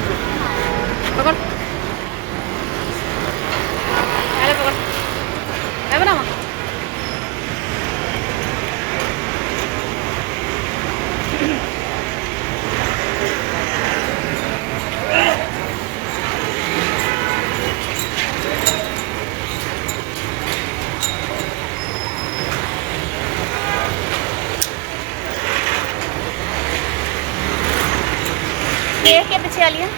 पकड़ पहले पकड़ मैं बनावा देख के पीछे वाली है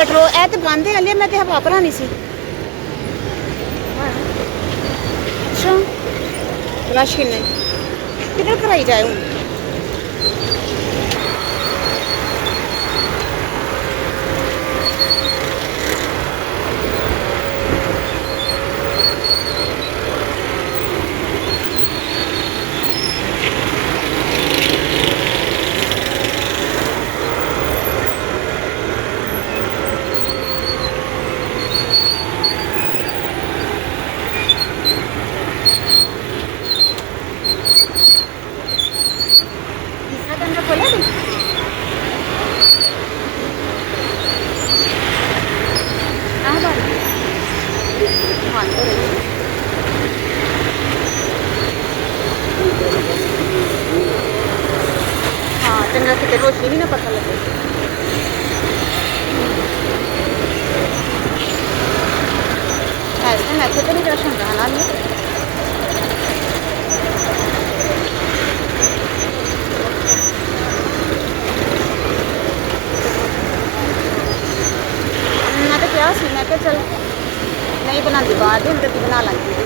पेट्रोल ए तो बंद है हले मैं तो हवा भरानी सी अच्छा रश किन्ने किधर कराई जाए हूँ हाँ चंगा कितने रोशनी भी ना पता लगे ऐसे मैं तो नहीं रश होता है ना मैं तो क्या सी मैं चल नहीं बनाती बाद में मतलब बना लेंगी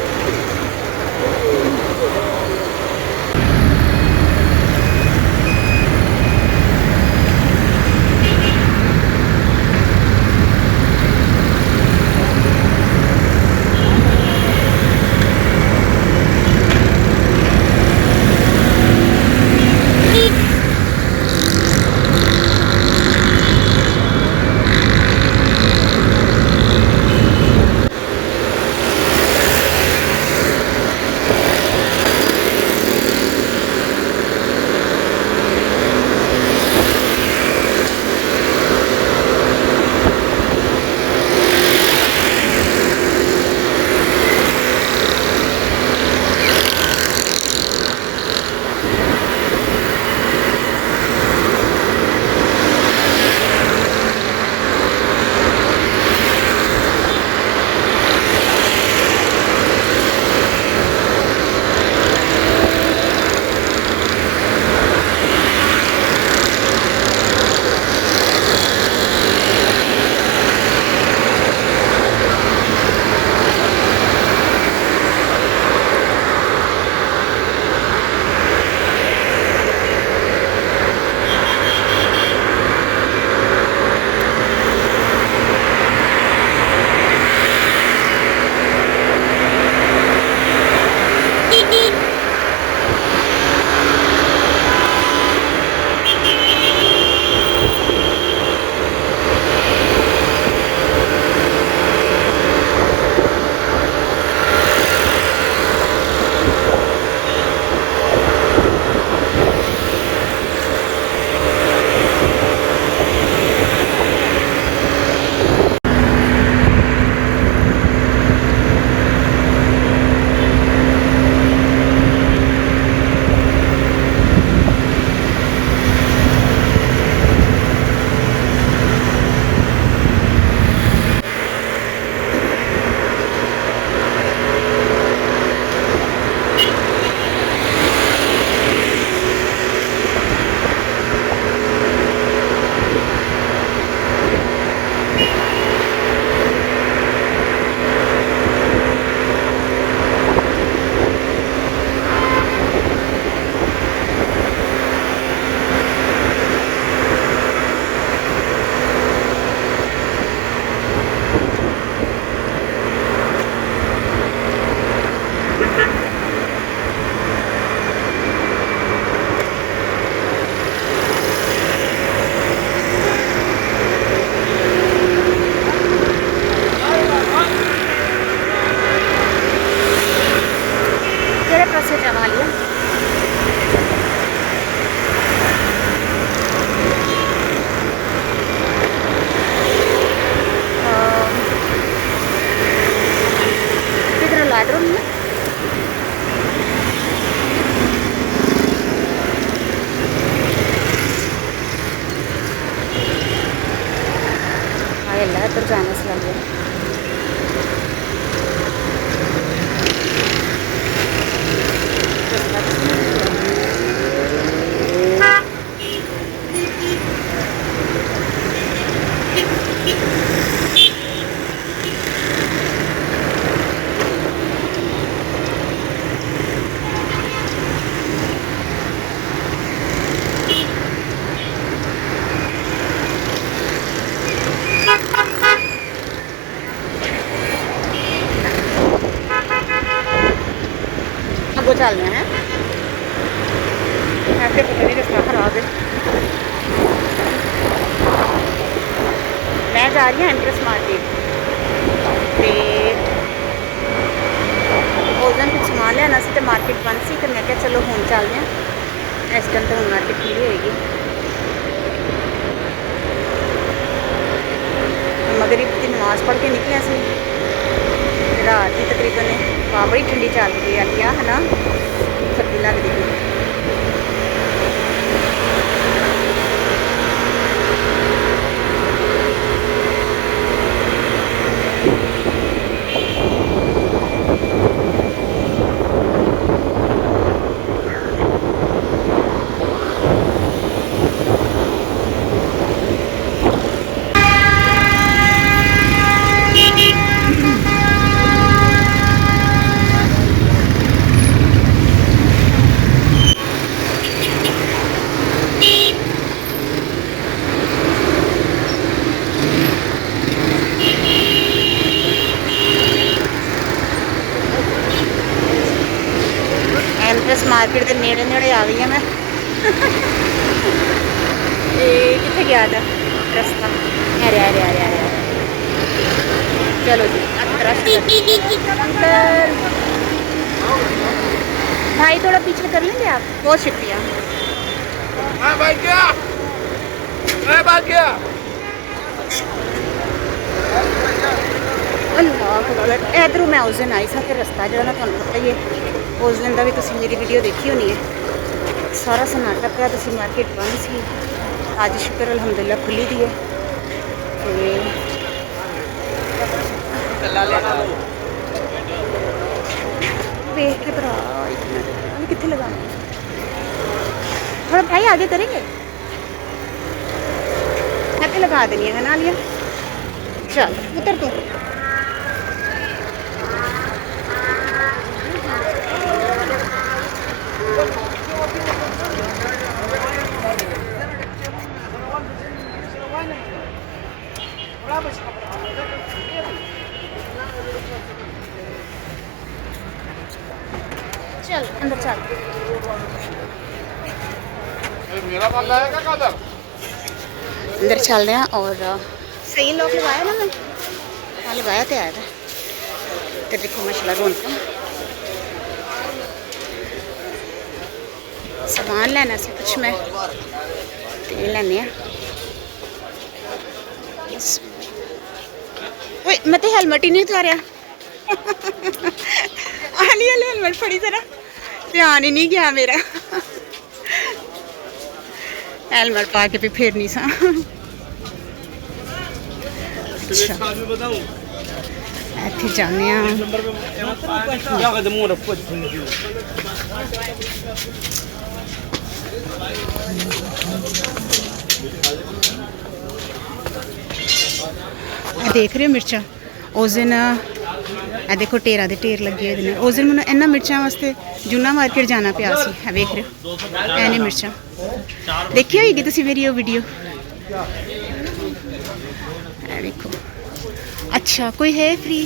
मेला है इधर जाने से लगे अब वो चल रहे हैं ऐसे पता नहीं रास्ता खराब है मैं जा रही हूँ एम्प्रेस मार्केट ते उस दिन कुछ समान लिया सी तो मार्केट बंद सी तो मैं क्या चलो हुण चलते हैं इस टाइम तो हुण मार्केट खुली होएगी मगरिब की नमाज पढ़ के निकले सी रात की तकरीबन हवा बड़ी ठंडी चल रही है ना सर्दी लगती है एम्प्रेस मार्केट के नेड़े नेड़े आ गई है मैं कितने गया था रास्ता अरे अरे अरे अरे चलो जी भाई थोड़ा पीछे कर लेंगे आप बहुत शुक्रिया इधरों मैं उस दिन आई सा फिर रस्ता जो ना तुहानू पता ही है उस दिन का भी तुसीं मेरी वीडियो देखी होनी है सारा सन्नाटा पिया तुसीं मार्केट बंद सी अज शुक्र अलहमदुलिल्लाह खुली दी है देख के भरा एक मिनट कितने लगाना थोड़ा भाई आगे करेंगे इतने लगा देनी है ना लिया चल उतर तू चल अंदर चल मेरा माल लाएगा कादर अंदर चल रहे हैं और सही लोग लगाया ना मैं हाँ लगाया तो आया था तो देखो माशाल्लाह रौनक सामान लेना से कुछ मैं ते लैने ओए मैं तो हेलमेट ही नहीं उतारिया आली वाले हेलमेट फड़ी जरा ध्यान ही नहीं गया मेरा हेलमेट पा के भी फिर नहीं सा इत्थे जाने देख रहे हो मिर्चा उस दिन ए देखो ढेरा के ढेर लगे हुए हैं उस दिन मैं इन्होंने मिर्चा वास्ते जूना मार्केट जाना पिया सी वेख रहे हो ऐने मिर्चा देखी होगी तुसी मेरी वीडियो देखो अच्छा कोई है फ्री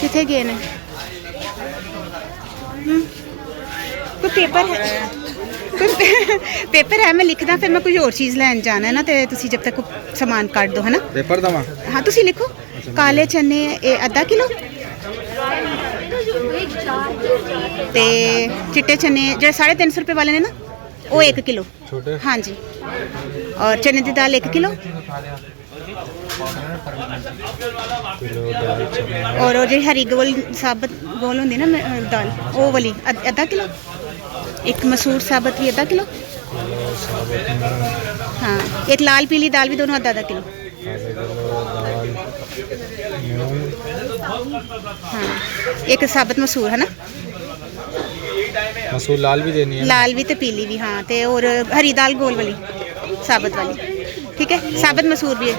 कितने गए ने कोई पेपर है पेपर है मैं लिखदा फिर मैं कोई और चीज़ लैन जाना है ना तो तुसी जब तक सामान काट दो है ना पेपर दवा हाँ तुसी लिखो काले चने आधा किलो ते चिट्टे चने जो 350 रुपये वाले ने ना वो 1 किलो छोटे हाँ जी और चने की दाल 1 किलो और जो हरी गोल साबत गोल होंगी ना दाल वो वाली आधा किलो एक मसूर साबत भी आधा किलो किलो साबुत मूंग, हाँ एक लाल पीली दाल भी दोनों आधा आधा किलो। आधा किलो दाल मूंग, हाँ एक साबुत मसूर है ना, मसूर लाल भी देनी है ना? लाल भी तो पीली भी, हाँ ते और हरी दाल गोल वाली साबुत वाली, ठीक है। साबुत मसूर भी है,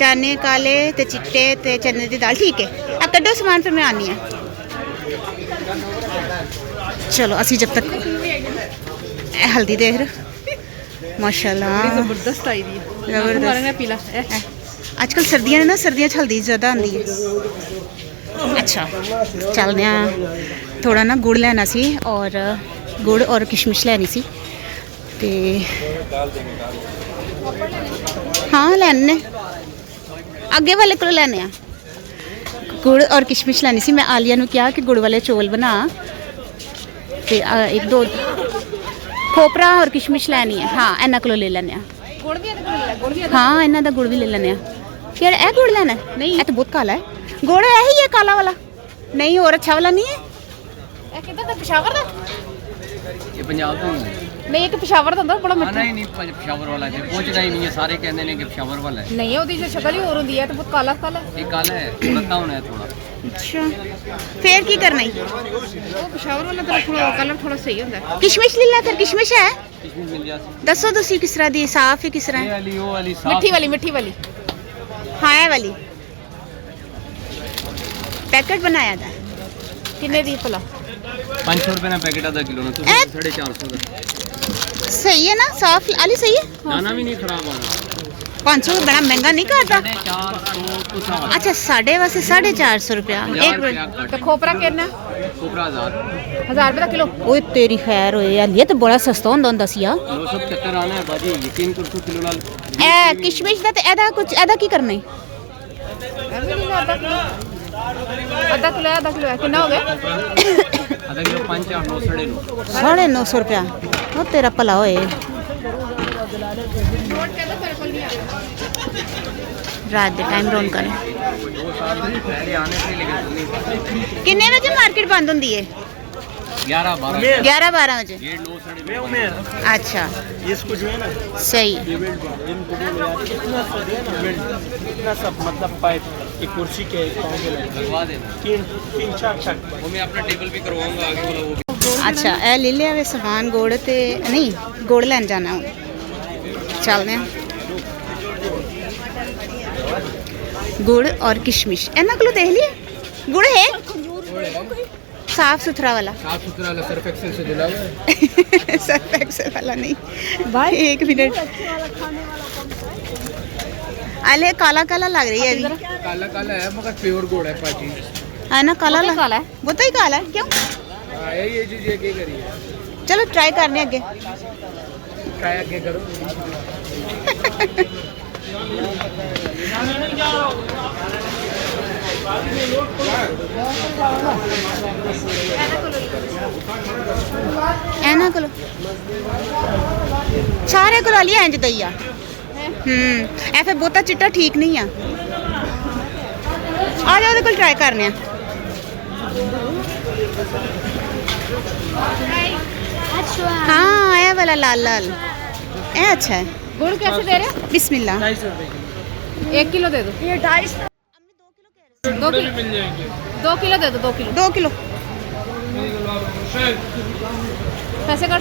चने काले ते चिट्टे ते चने की दाल, ठीक है। अब कड्डो सामान फिर मैं आनी है। चलो असी जब तक ए हल्दी देख रहे माशाल्लाह जबरदस्त आई दी है जबरदस्त। पीला आजकल सर्दियां ने ना, सर्दियां च हल्दी ज़्यादा आंदी है। अच्छा चलने थोड़ा ना गुड़ लेना सी और गुड़ और किशमिश लेनी सी ते हाँ लैने अगे वाले को लैने आ। गुड़ और किशमिश लेनी सी। मैं आलिया नू कहा कि गुड़ वाले चौल बना ते एक दो खोपरा और किशमिश लैनी है। हाँ इन्ना किलो ले लेने हाँ इन्ना दा गुड़ भी ले लेने यार। ए गुड़ लेना है? नहीं ये तो बहुत काला है। गुड़ है ही है काला वाला, नहीं और अच्छा वाला नहीं है। ਇਹ ਕਿੱਦਾਂ ਦਾ ਪਿਸ਼ਾਵਰ ਦਾ? ਇਹ ਪੰਜਾਬ ਤੋਂ ਹੀ ਹੈ। ਨਹੀਂ ਇੱਕ ਪਿਸ਼ਾਵਰ ਦਾ ਹੁੰਦਾ ਬੜਾ ਹਾਂ ਮਿੱਠਾ। ਨਹੀਂ ਨਹੀਂ ਪਸ਼ਾਵਰ ਵਾਲਾ ਤੇ ਪੁੱਛਦਾ ਹੀ ਨਹੀਂ ਹੈ, ਸਾਰੇ ਕਹਿੰਦੇ ਨੇ ਕਿ ਪਸ਼ਾਵਰ ਵਾਲਾ ਹੈ। ਨਹੀਂ ਉਹਦੀ ਜੋ ਸ਼ਕਲ ਹੀ ਹੋਰ ਹੁੰਦੀ ਹੈ ਤੇ ਬਹੁਤ ਕਾਲਾ ਕਾਲਾ। ਇਹ ਕਾਲਾ ਹੈ, ਲੱਤਾ ਹੋਣਾ ਹੈ ਥੋੜਾ। अच्छा फिर की करना है? ਉਹ ਪਿਸ਼ਾਵਰ ਵਾਲਾ ਤਾਂ ਥੋੜਾ ਕਲਰ ਥੋੜਾ ਸਹੀ ਹੁੰਦਾ ਹੈ। किशमिश ले ला फिर। किशमिश है ਕਿਸ਼ਮਿਸ਼ ਮਿਲ ਜਾ ਸੀ। दसो तुसी किस तरह दी साफ है किस तरह ਇਹ है? ਵਾਲੀ ਉਹ ਵਾਲੀ ਸਾਫ ਮਿੱਠੀ ਵਾਲੀ ਮਿੱਠੀ ਵਾਲੀ। हाँ ये वाली पैकेट बनाया था। ਕਿੰਨੇ ਦੀ ਭਲਾ? 500 रुपए ना पैकेट आधा किलो ना, तो ए? 450 का। सही है ना, साफ आली सही है। दाना भी नहीं खराब आना। 500 बड़ा महंगा नहीं करता। 450 तो साफ। अच्छा साढ़े वास्ते 450 रुपया एक मिनट। ਤੇ ਖੋਪਰਾ ਕਿੰਨਾ? कोपरा 1000 1000 ਰੁਪਏ ਦਾ ਕਿਲੋ। ओए तेरी खैर होए यार, ये तो बड़ा सस्ता होंदा सी यार। 275 आना है बाजी, यकीन कर तू किलो नाल। ए किशमिश दा ते एदा कुछ एदा की करना है? ਅੱਧਾ ਕਿਲੋ ਅੱਧਾ ਕਿਲੋ ਹੈ। ਕਿੰਨਾ ਹੋ ਗਿਆ? आधा किलो 5 4 9 9.5। 950 रुपया। ओ तेरा भला होए। रात दे टाइम रौनक ने पहले आने से लेकिन किन्ने बजे मार्केट बंद होंदी है? 11 12 11-12 बजे। 1.5 9 9.5। अच्छा इसको जो है ना सही। ये बेल्ट इनको बोलो यार कितना सब है ना बेल्ट कितना सब मतलब पाइप की कुर्सी के पाँव के लगे। लगवा देना, तीन तीन चार वो मैं अपना टेबल भी करवाऊंगा आगे वाला वो भी। अच्छा ए ले लिया वे सामान गुड़ ते नहीं गुड़ लैन जाना हूँ। चलने गुड़ और किशमिश इन्ना किलो देख लिए। गुड़ है साफ सुथरा वाला? साफ सुथरा वाला सर्फ एक्सेल से धुला हुआ है। सर्फ एक्सेल वाला नहीं भाई, एक मिनट। अले काला काला लग रही है अभी। काला काला है मगर प्योर गुड़ है पाजी। है ना काला बहुत ही काला है। वो तो ही काला है क्यों? हां ये चीज ये क्या करिए, चलो ट्राई करने आगे। ट्राई आगे करो। एना कोलो सारे कोला लिया इंज दईया। ए फिर बहुता चिट्टा ठीक नहीं आ। आ जाओ कोल ट्राई करने। हाँ ये वाला लाल लाल ए अच्छा है। गुड़ कैसे दे रहे हो? बिस्मिल्लाह। 1 किलो दे दो। ये 2.5 2 किलो मिल जाएंगे। 2 किलो दे दो 2 किलो। 2 किलो पैसे कर।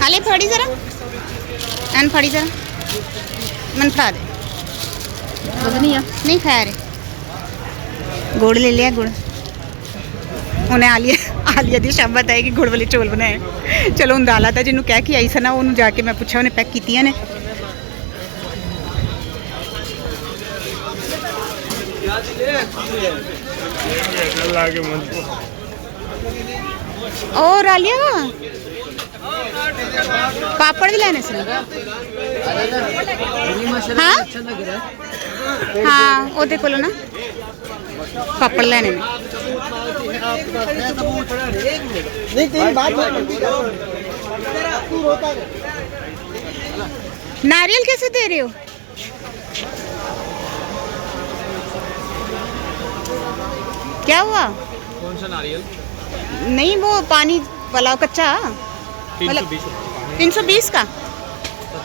खाली फड़ी जरा एन फड़ी जरा मन फड़ा दे। वजनी है नहीं खैर गुड़ ले लिया। गुड़ उन्हें आलिया दी शामत आई कि गुड़ वाले चौल बनाए। चलो हूँ दाला था जिन्होंने कह के आई सा ना उन्होंने जाके मैं पूछा उन्हें पैक कीतियां ने। और आलिया पापड़ भी लेने से। हाँ हाँ ओदे कोलो ना पापड़ लेने ने। नारियल कैसे दे रहे हो? क्या हुआ? कौन सा नारियल? नहीं वो पानी वाला कच्चा 320 320 का।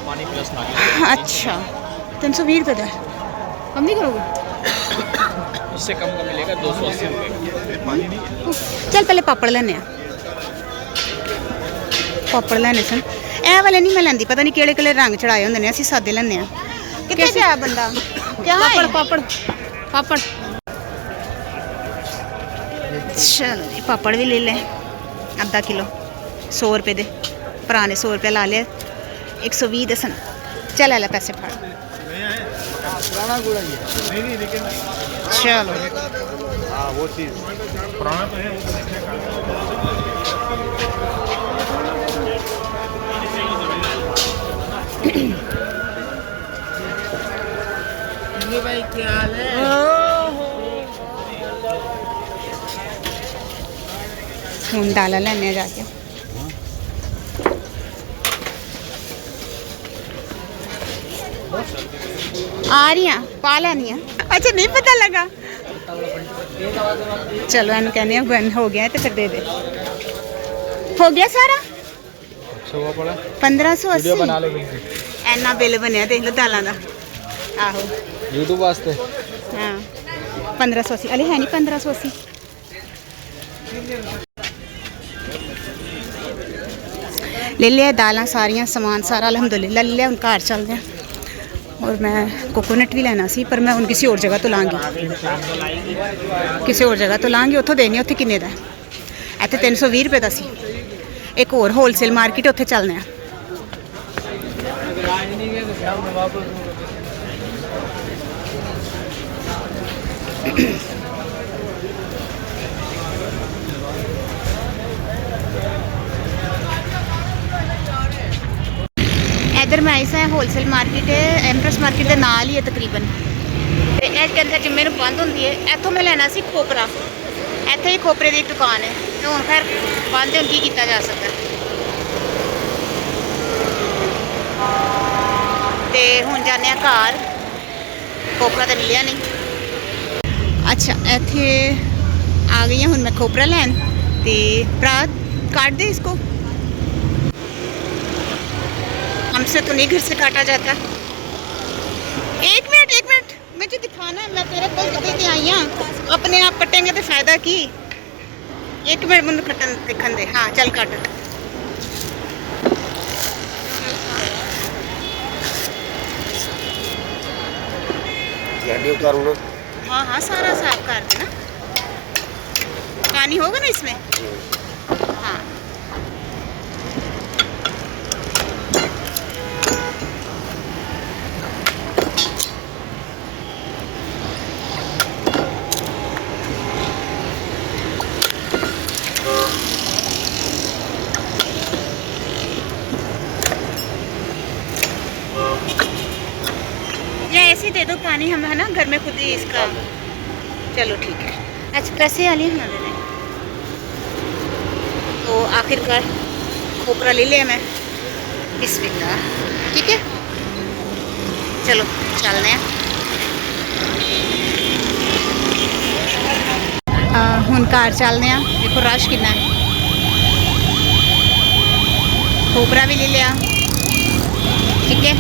पानी प्लस नारियल। अच्छा 320 रुपये का। कम नहीं करोगे? इससे कम का मिलेगा 280 रुपये। चल पहले पापड़ लेने आ। पापड़ लेने सन ए वाले नहीं मैं लेंदी, पता नहीं केड़े केड़े रंग चढ़ाए होंगे ने, ਅਸੀਂ सादे लेने आ। कितने क्या बंदा क्या है? पापड़ पापड़। चलो जी पापड़ भी ले लें आधा किलो 100 रुपये दे, भरा ने 100 रुपये ला लिया 120 दे सन। चल ले पैसे फड़। चलो हाँ वो चीज़ पुराना तो है, वो तो देखने का। भाई क्या हाल है? ਹੁਣ ਦਾਲਾਂ ਲੈਣੇ ਆ ਜਾ ਕੇ। ਆ ਰਹੀਆਂ ਪਾ ਲੈਣੀਆਂ। ਅੱਛਾ ਨਹੀਂ ਪਤਾ ਲੱਗਾ। ਚਲੋ ਇਹਨੂੰ ਕਹਿੰਦੇ ਆ ਬਨ ਹੋ ਗਿਆ ਤੇ ਫਿਰ ਦੇ ਦੇ। ਹੋ ਗਿਆ ਸਾਰਾ 1580 बना लो बिल्कुल। ਐਨਾ ਬਿੱਲ ਬਣਿਆ ਦੇਖ ਲਓ ਦਾਲਾਂ ਦਾ। ਆਹੋ यूट्यूब वास्ते। हाँ 1580 अरे है नहीं 1580। ले लिया दाल सारिया समान सारा अलहमदुलिल्लाह ले लिया। हूँ घर चलते हैं और मैं कोकोनट भी लेना सी पर मैं हूँ किसी और जगह तो लाँगी, किसी और जगह तो लाँगी। उतों देनी उत्थे किन्ने दा? इत्थे 320 रुपये का सी। एक होर होलसेल मार्केट उत्थे चलने हैं। इधर मैं ऐसा है होलसेल मार्केट है, एम्प्रेस मार्केट के नाल ही है तकरीबन। ते इस के अंदर जिम्मे बंद होंगी है। इतों मैं लेना सी खोपरा, इत्थे ही खोपरे की एक दुकान है तो हुण खैर बंद है, की किया जा सकता है। ते हुण जाने घर, खोपरा तो मिलिया नहीं। अच्छा इत्थे आ गई हूँ मैं खोपरा लैन। तो भरा काट दे इसको, हमसे तो नहीं घर से काटा जाता। एक मिनट मुझे दिखाना है, मैं तेरे को देती आई हाँ। अपने आप कटेंगे तो फायदा की। एक मिनट मुझे कटन दिखन दे। हाँ चल काट। हाँ हाँ सारा साफ कर देना। पानी होगा ना इसमें? हाँ या ऐसे ही दे दो पानी, हम है ना घर में खुद ही इसका। चलो ठीक है। अच्छा पैसे वाली हम दे दें। तो आखिरकार खोपरा ले लिया मैं, बिस्मिल्लाह। ठीक है चलो चलने हैं। हुण घर चलने हैं। देखो रश कितना है। खोपरा भी ले लिया, ठीक है।